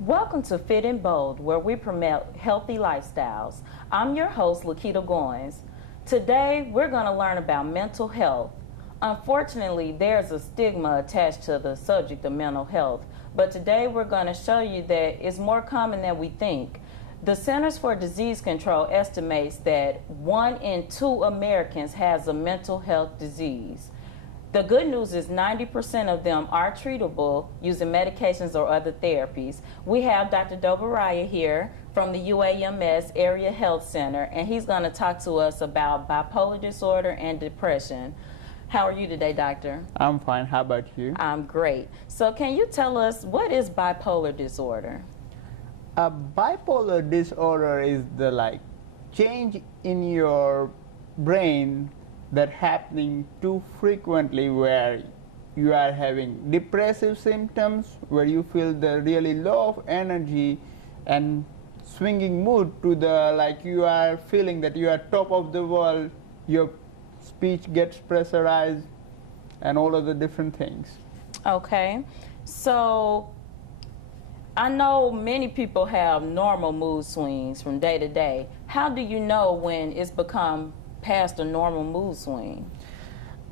Welcome to Fit and Bold, where we promote healthy lifestyles. I'm your host, Lakita Goins. Today, we're going to learn about mental health. Unfortunately, there's a stigma attached to the subject of mental health, but today we're going to show you that it's more common than we think. The Centers for Disease Control estimates that 1 in 2 Americans has a mental health disease. The good news is 90% of them are treatable using medications or other therapies. We have Dr. Dobariya here from the UAMS Area Health Center, and he's going to talk to us about bipolar disorder and depression. How are you today, doctor? I'm fine. How about you? I'm great. So can you tell us, what is bipolar disorder? A bipolar disorder is the change in your brain that happening too frequently, where you are having depressive symptoms, where you feel the really low of energy and swinging mood to the you are feeling that you are top of the world, your speech gets pressurized and all of the different things. Okay, so I know many people have normal mood swings from day to day. How do you know when it's become past a normal mood swing?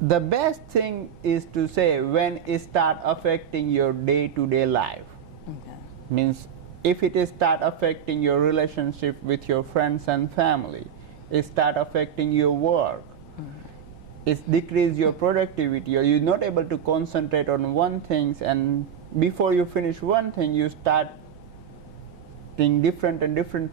The best thing is to say when it start affecting your day-to-day life. Okay. Means if it is start affecting your relationship with your friends and family, it start affecting your work, it's decrease your productivity, or you're not able to concentrate on one thing, and before you finish one thing you start doing different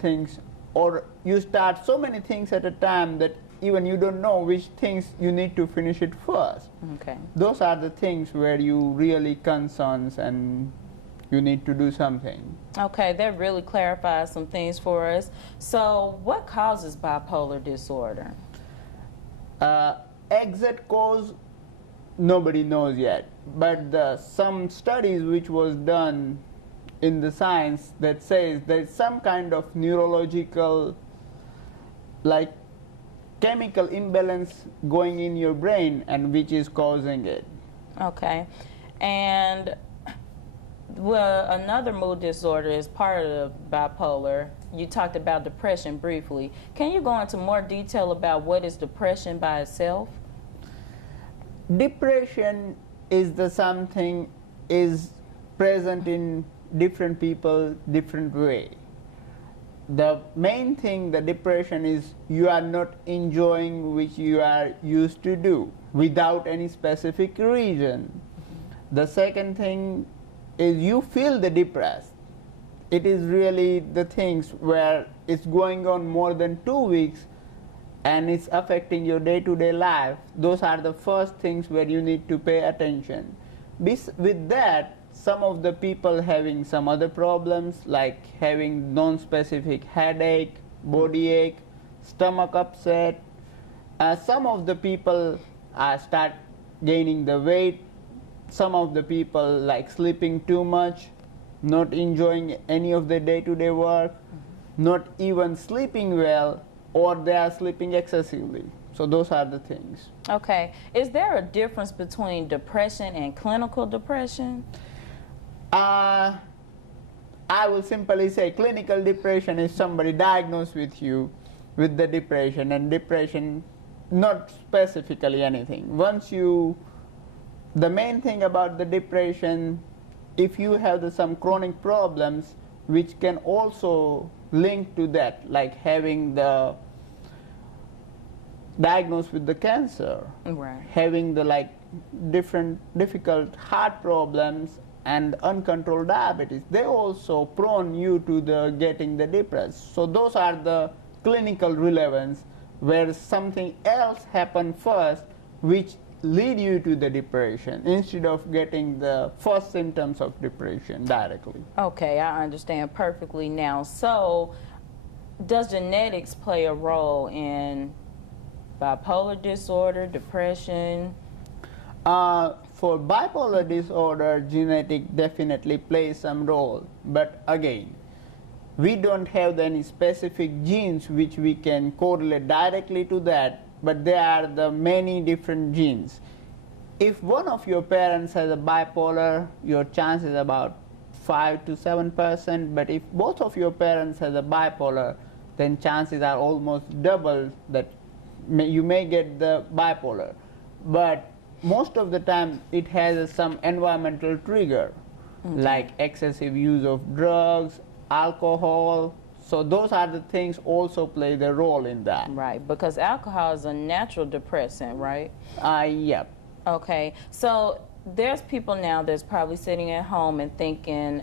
things, or you start so many things at a time that even you don't know which things you need to finish it first. Okay. Those are the things where you really concerns and you need to do something. Okay, that really clarifies some things for us. So what causes bipolar disorder? Exact cause nobody knows yet, but some studies which was done in the science that says there's some kind of neurological chemical imbalance going in your brain and which is causing it. Okay, and well, another mood disorder is part of the bipolar. You talked about depression briefly. Can you go into more detail about what is depression by itself? Depression is something is present in different people different way. The main thing, the depression, is you are not enjoying which you are used to do without any specific reason. The second thing is you feel the depressed. It is really the things where it's going on more than 2 weeks and it's affecting your day-to-day life. Those are the first things where you need to pay attention. With that, some of the people having some other problems, like having non-specific headache, body ache, stomach upset. Some of the people start gaining the weight. Some of the people like sleeping too much, not enjoying any of the day-to-day work, not even sleeping well, or they are sleeping excessively. So those are the things. Okay. Is there a difference between depression and clinical depression? I will simply say clinical depression is somebody diagnosed with you with the depression, and depression not specifically anything. The main thing about the depression, if you have some chronic problems which can also link to that, like having the diagnosed with the cancer, Right. having the different difficult heart problems and uncontrolled diabetes, they also prone you to the getting the depressed. So those are the clinical relevance where something else happened first which lead you to the depression instead of getting the first symptoms of depression directly. Okay, I understand perfectly now. So does genetics play a role in bipolar disorder, depression? For bipolar disorder, genetic definitely plays some role, but again, we don't have any specific genes which we can correlate directly to that, but there are the many different genes. If one of your parents has a bipolar, your chance is about 5 to 7%, but if both of your parents has a bipolar, then chances are almost double that you may get the bipolar. But most of the time it has some environmental trigger, like excessive use of drugs, alcohol. So those are the things also play the role in that. Right, because alcohol is a natural depressant, right? Yep. Okay, so there's people now that's probably sitting at home and thinking,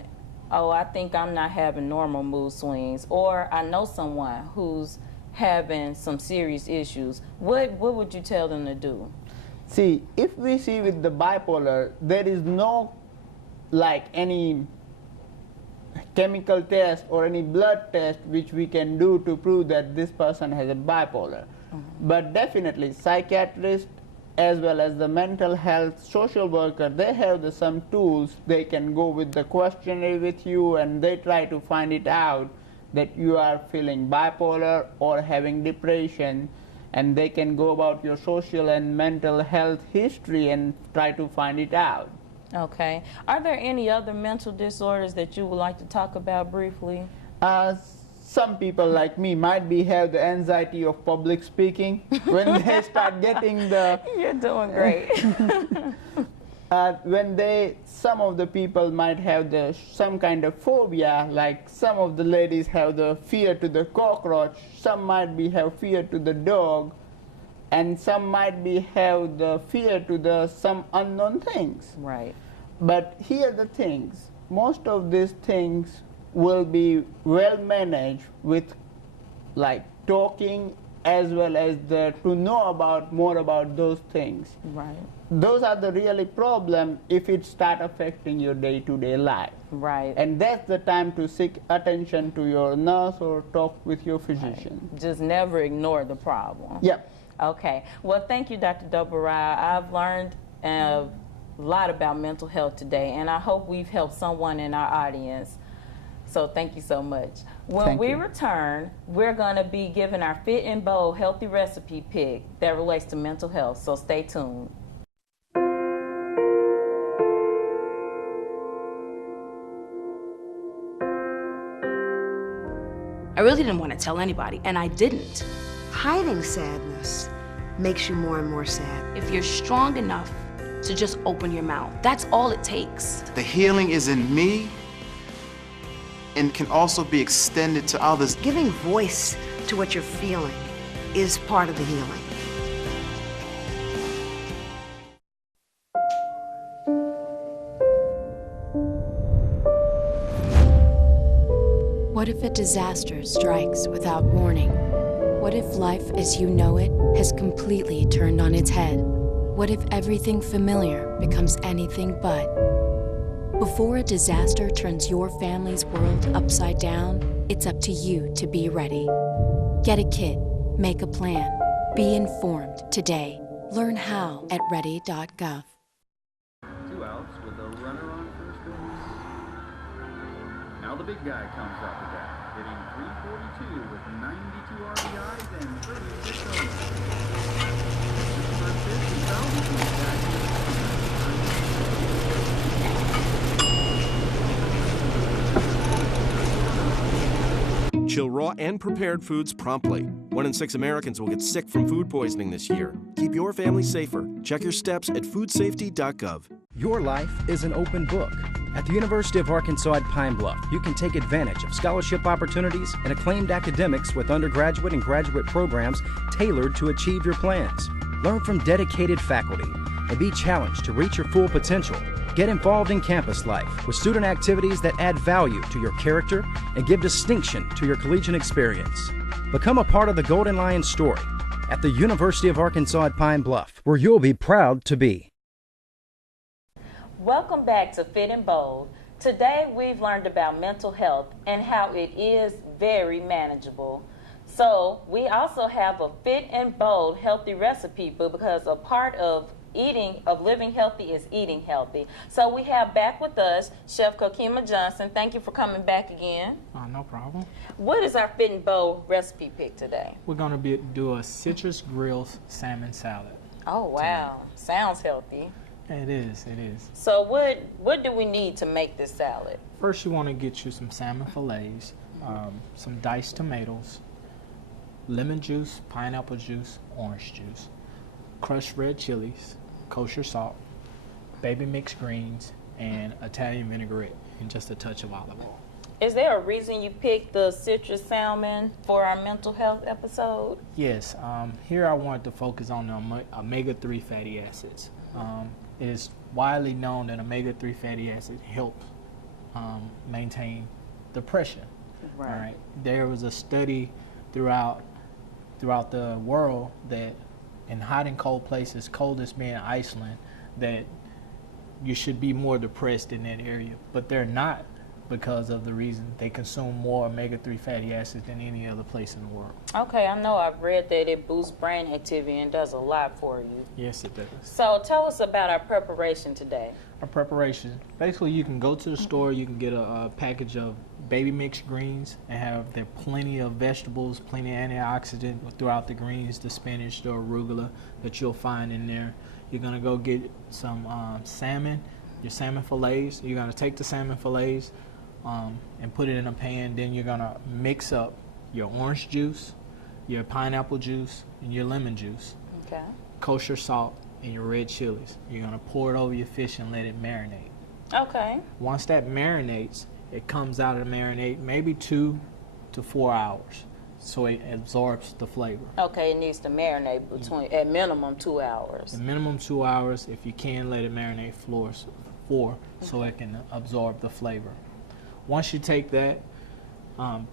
oh, I think I'm not having normal mood swings, or I know someone who's having some serious issues. What would you tell them to do? See, if we see with the bipolar, there is no like any chemical test or any blood test which we can do to prove that this person has a bipolar. But definitely psychiatrists as well as the mental health social worker, they have some tools. They can go with the questionnaire with you and they try to find it out that you are feeling bipolar or having depression, and they can go about your social and mental health history and try to find it out. Okay. Are there any other mental disorders that you would like to talk about briefly? Some people like me might have the anxiety of public speaking when they start getting the... You're doing great. Some of the people might have some kind of phobia, like some of the ladies have the fear to the cockroach, some might have fear to the dog, and some might have the fear to some unknown things. Right. But here the things, most of these things will be well managed with like talking as well as to know more about those things. Right. Those are the really problem if it start affecting your day-to-day life. Right. And that's the time to seek attention to your nurse or talk with your physician. Right. Just never ignore the problem. Yep. Okay. Well, thank you, Dr. Dobariya. I've learned a lot about mental health today, and I hope we've helped someone in our audience. So thank you so much. When we return, we're going to be giving our Fit and Bold healthy recipe pick that relates to mental health. So stay tuned. I really didn't want to tell anybody, and I didn't. Hiding sadness makes you more and more sad. If you're strong enough to just open your mouth, that's all it takes. The healing is in me and can also be extended to others. Giving voice to what you're feeling is part of the healing. What if a disaster strikes without warning? What if life as you know it has completely turned on its head? What if everything familiar becomes anything but? Before a disaster turns your family's world upside down, it's up to you to be ready. Get a kit, make a plan, be informed today. Learn how at ready.gov. 2 outs with a runner on first base. Now the big guy comes up to bat, hitting .342 with 92 RBIs and 36 homers. First pitch is out to the back. Chill raw and prepared foods promptly. 1 in 6 Americans will get sick from food poisoning this year. Keep your family safer. Check your steps at foodsafety.gov. Your life is an open book. At the University of Arkansas at Pine Bluff, you can take advantage of scholarship opportunities and acclaimed academics with undergraduate and graduate programs tailored to achieve your plans. Learn from dedicated faculty and be challenged to reach your full potential. Get involved in campus life with student activities that add value to your character and give distinction to your collegiate experience. Become a part of the Golden Lion story at the University of Arkansas at Pine Bluff, where you'll be proud to be. Welcome back to Fit and Bold. Today we've learned about mental health and how it is very manageable. So we also have a Fit and Bold healthy recipe book, because a part of living healthy is eating healthy. So we have back with us Chef Cokima Johnson. Thank you for coming back again. No problem. What is our Fit and Bold recipe pick today? We're going to do a citrus grilled salmon salad. Oh, wow. Sounds healthy. It is, it is. So what do we need to make this salad? First, you want to get you some salmon fillets, some diced tomatoes, lemon juice, pineapple juice, orange juice, crushed red chilies, kosher salt, baby mixed greens, and Italian vinaigrette, and just a touch of olive oil. Is there a reason you picked the citrus salmon for our mental health episode? Yes, here I wanted to focus on the omega-3 fatty acids. It is widely known that omega-3 fatty acids help maintain depression. Right. All right. There was a study throughout the world that in hot and cold places, coldest being Iceland, that you should be more depressed in that area, but they're not, because of the reason they consume more omega-3 fatty acids than any other place in the world. Okay, I know I've read that it boosts brain activity and does a lot for you. Yes, it does. So tell us about our preparation today. Our preparation, basically you can go to the store, you can get a package of baby mixed greens and have there plenty of vegetables, plenty of antioxidant throughout the greens, the spinach, the arugula that you'll find in there. You're gonna go get some salmon, your salmon fillets. You're gonna take the salmon fillets and put it in a pan. Then you're gonna mix up your orange juice, your pineapple juice, and your lemon juice. Okay. Kosher salt and your red chilies. You're gonna pour it over your fish and let it marinate. Okay. Once that marinates, it comes out of the marinade maybe 2 to 4 hours, so it absorbs the flavor. Okay, it needs to marinate between at minimum 2 hours. At minimum 2 hours. If you can, let it marinate 4 so it can absorb the flavor. Once you take that,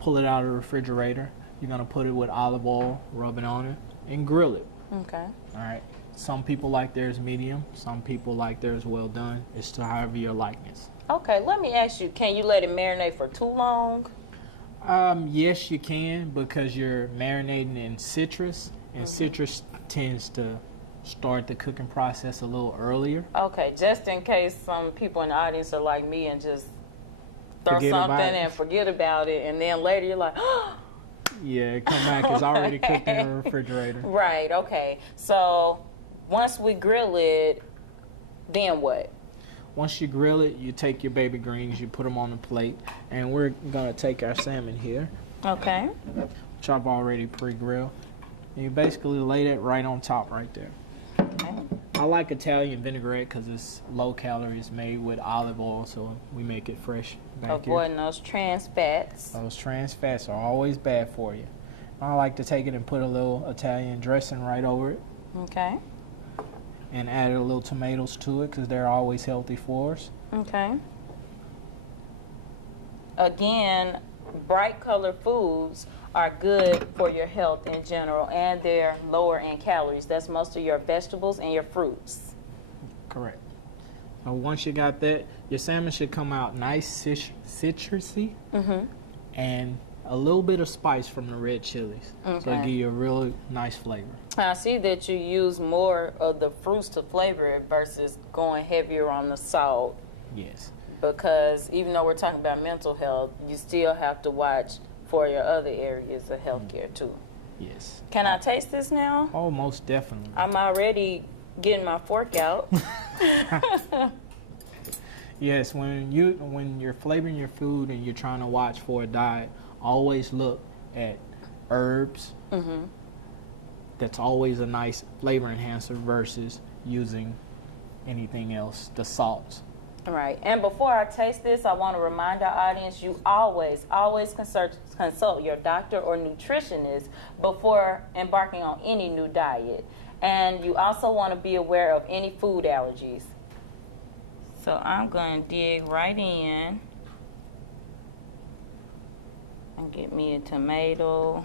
pull it out of the refrigerator. You're gonna put it with olive oil, rub it on it, and grill it. Okay. All right. Some people like theirs medium. Some people like theirs well done. It's to however your likeness. Okay, let me ask you, can you let it marinate for too long? Yes, you can, because you're marinating in citrus, and citrus tends to start the cooking process a little earlier. Okay, just in case some people in the audience are like me and just throw something and forget about it, and then later you're like, yeah, come back, it's already cooked in the refrigerator. Right, okay. So once we grill it, then what? Once you grill it, you take your baby greens, you put them on the plate, and we're gonna take our salmon here. Okay. Which I've already pre-grilled. And you basically lay that right on top right there. Okay. I like Italian vinaigrette because it's low calories, made with olive oil, so we make it fresh back Avoiding those trans fats. Those trans fats are always bad for you. I like to take it and put a little Italian dressing right over it. Okay. And add a little tomatoes to it because they're always healthy for us. Okay. Again, bright colored foods are good for your health in general, and they're lower in calories. That's most of your vegetables and your fruits. Correct. So once you got that, your salmon should come out nice citrusy and a little bit of spice from the red chilies. Okay. So it give you a really nice flavor. I see that you use more of the fruits to flavor it versus going heavier on the salt. Yes. Because even though we're talking about mental health, you still have to watch for your other areas of healthcare too. Yes. Can I taste this now? Oh, most definitely. I'm already getting my fork out. Yes, when you're flavoring your food and you're trying to watch for a diet, always look at herbs. That's always a nice flavor enhancer versus using anything else, the salts. Right. And before I taste this, I want to remind our audience, you always consult your doctor or nutritionist before embarking on any new diet. And you also want to be aware of any food allergies. So I'm going to dig right in and get me a tomato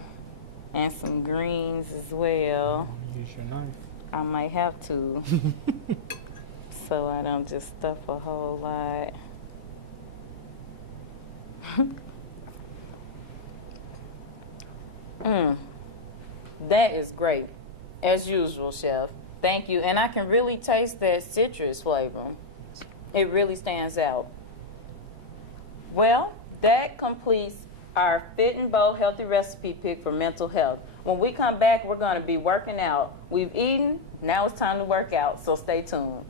and some greens as well. Use your knife. I might have to. So I don't just stuff a whole lot. That is great. As usual, Chef. Thank you. And I can really taste that citrus flavor. It really stands out. Well, that completes our Fit&Bold healthy recipe pick for mental health. When we come back, we're going to be working out. We've eaten. Now it's time to work out, so stay tuned.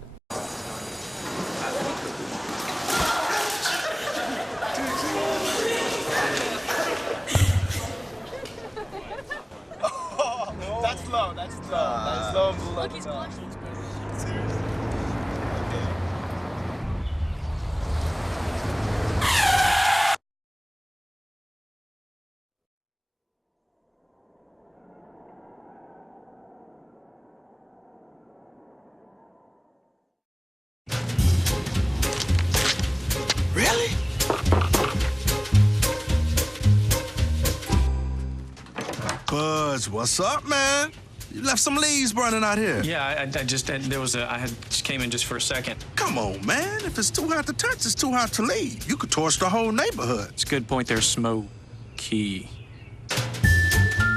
what's up, man? You left some leaves burning out here. Yeah, I just came in just for a second. Come on, man. If it's too hot to touch, it's too hot to leave. You could torch the whole neighborhood. It's a good point there, Smokey.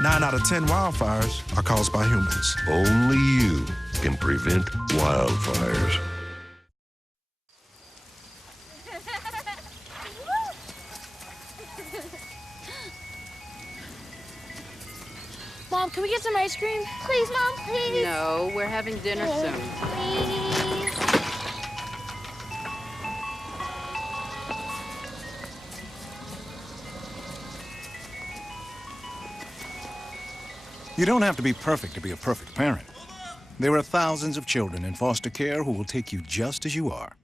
9 out of 10 wildfires are caused by humans. Only you can prevent wildfires. Mom, can we get some ice cream? Please, Mom, please. No, we're having dinner soon. Please. You don't have to be perfect to be a perfect parent. There are thousands of children in foster care who will take you just as you are.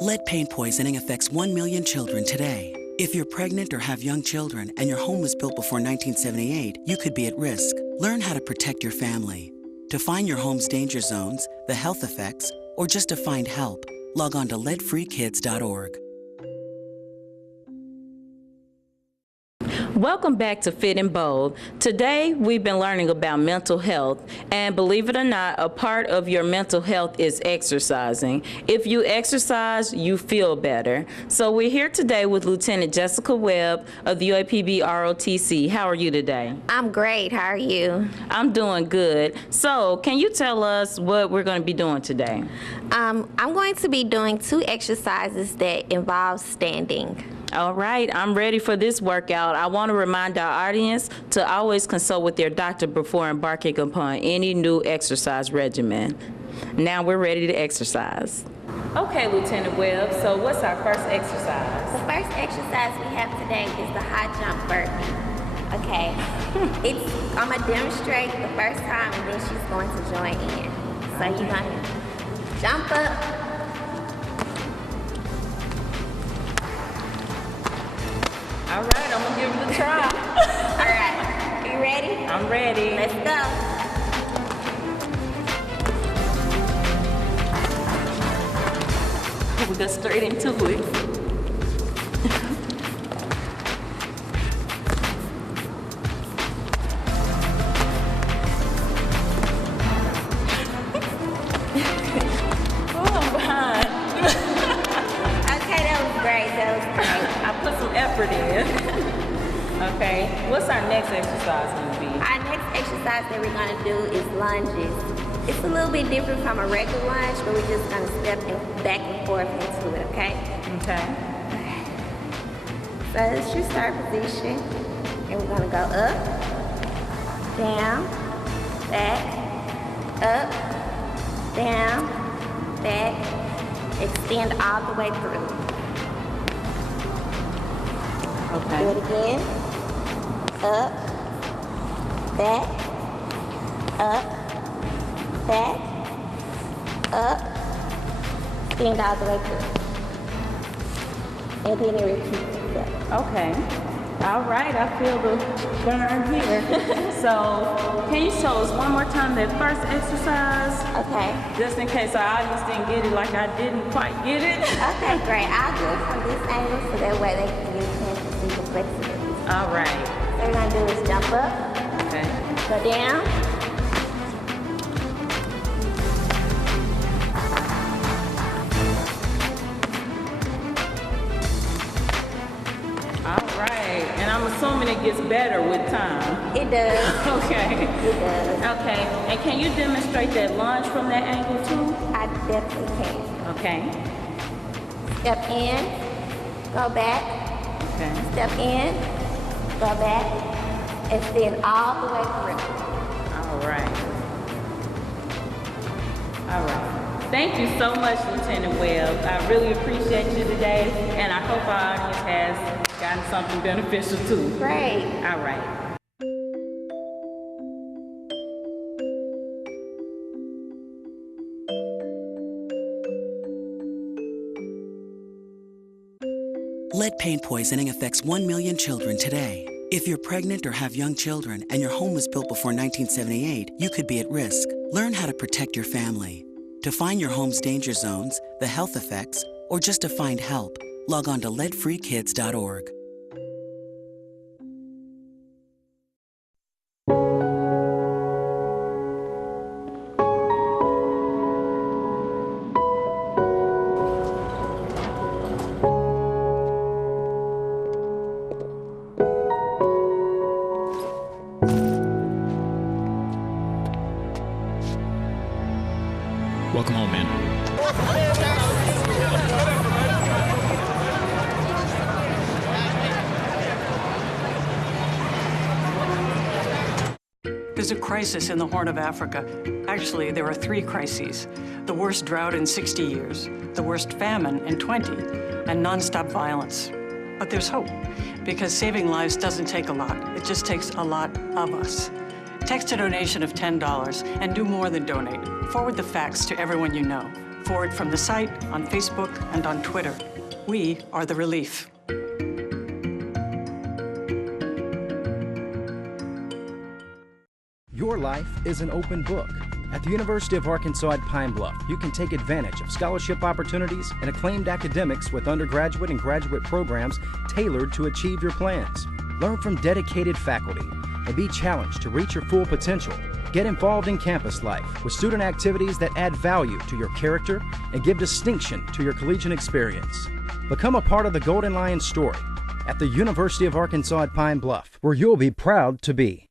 Lead paint poisoning affects 1 million children today. If you're pregnant or have young children and your home was built before 1978, you could be at risk. Learn how to protect your family. To find your home's danger zones, the health effects, or just to find help, log on to leadfreekids.org. Welcome back to Fit and Bold. Today, we've been learning about mental health, and believe it or not, a part of your mental health is exercising. If you exercise, you feel better. So we're here today with Lieutenant Jessica Webb of the UAPB ROTC. How are you today? I'm great. How are you? I'm doing good. So can you tell us what we're going to be doing today? I'm going to be doing 2 exercises that involve standing. All right, I'm ready for this workout. I want to remind our audience to always consult with their doctor before embarking upon any new exercise regimen. Now we're ready to exercise. Okay, Lieutenant Webb, so what's our first exercise? The first exercise we have today is the high jump burpee. Okay, I'm going to demonstrate the first time and then she's going to join in. So you're going to jump up. All right, I'm gonna give it a try. All right, you ready? I'm ready. Let's go. We go straight into it. Oh, I'm behind. Okay, that was great. I put some effort in. Okay, what's our next exercise going to be? Our next exercise that we're going to do is lunges. It's a little bit different from a regular lunge, but we're just going to step back and forth into it, okay? Okay. So let's just start position. And we're going to go up, down, back, up, down, back, extend all the way through. Okay. Do it again. Up, back, up, back, up, extend all the way through. And then it repeats itself. Okay. All right, I feel the burn here. So, can you show us one more time that first exercise? Okay. Just in case our audience didn't get it like I didn't quite get it. Okay, great. I'll do it from this angle so that way they can get a chance to see the flexibility. All right. So we're going to do is jump up, okay, go down, all right. And I'm assuming it gets better with time. It does. Okay. It does. Okay. And can you demonstrate that lunge from that angle too? I definitely can. Okay. Step in, go back. Okay. Step in, go back, extend all the way through. All right. All right. Thank you so much, Lieutenant Webb. I really appreciate you today, and I hope our audience has gotten something beneficial too. Great. All right. Lead paint poisoning affects 1 million children today. If you're pregnant or have young children and your home was built before 1978, you could be at risk. Learn how to protect your family. To find your home's danger zones, the health effects, or just to find help, log on to leadfreekids.org. Welcome home, man. There's a crisis in the Horn of Africa. Actually, there are 3 crises. The worst drought in 60 years, the worst famine in 20, and nonstop violence. But there's hope, because saving lives doesn't take a lot. It just takes a lot of us. Text a donation of $10 and do more than donate. Forward the facts to everyone you know. Forward from the site, on Facebook, and on Twitter. We are the relief. Your life is an open book. At the University of Arkansas at Pine Bluff, you can take advantage of scholarship opportunities and acclaimed academics with undergraduate and graduate programs tailored to achieve your plans. Learn from dedicated faculty and be challenged to reach your full potential. Get involved in campus life with student activities that add value to your character and give distinction to your collegiate experience. Become a part of the Golden Lion story at the University of Arkansas at Pine Bluff, where you'll be proud to be.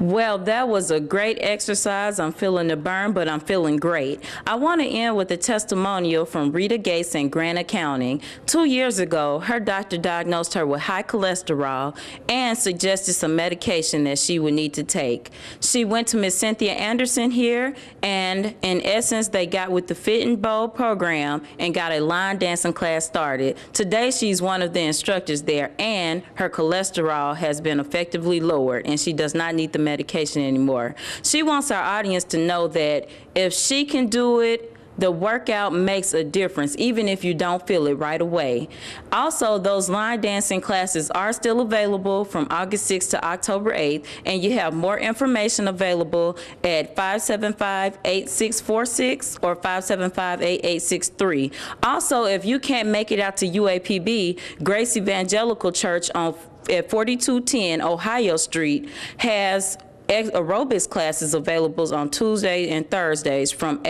Well, that was a great exercise. I'm feeling the burn, but I'm feeling great. I want to end with a testimonial from Rita Gates in Grant Accounting. 2 years ago, her doctor diagnosed her with high cholesterol and suggested some medication that she would need to take. She went to Miss Cynthia Anderson here, and in essence, they got with the Fit&Bold program and got a line dancing class started. Today, she's one of the instructors there, and her cholesterol has been effectively lowered, and she does not need the medication anymore. She wants our audience to know that if she can do it, the workout makes a difference, even if you don't feel it right away. Also, those line dancing classes are still available from August 6th to October 8th, and you have more information available at 575-8646 or 575-8863. Also, if you can't make it out to UAPB, Grace Evangelical Church at 4210 Ohio Street has aerobics classes available on Tuesdays and Thursdays from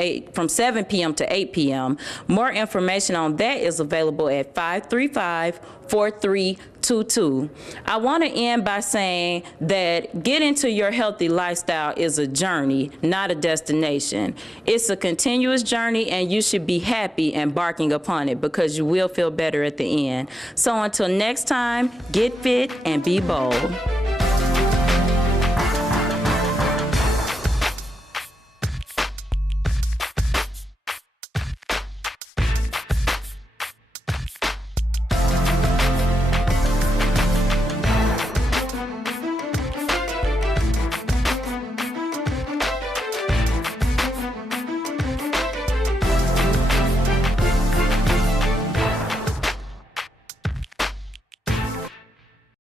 7 p.m. to 8 p.m. More information on that is available at 535-4322. I want to end by saying that getting to your healthy lifestyle is a journey, not a destination. It's a continuous journey, and you should be happy embarking upon it because you will feel better at the end. So until next time, get fit and be bold.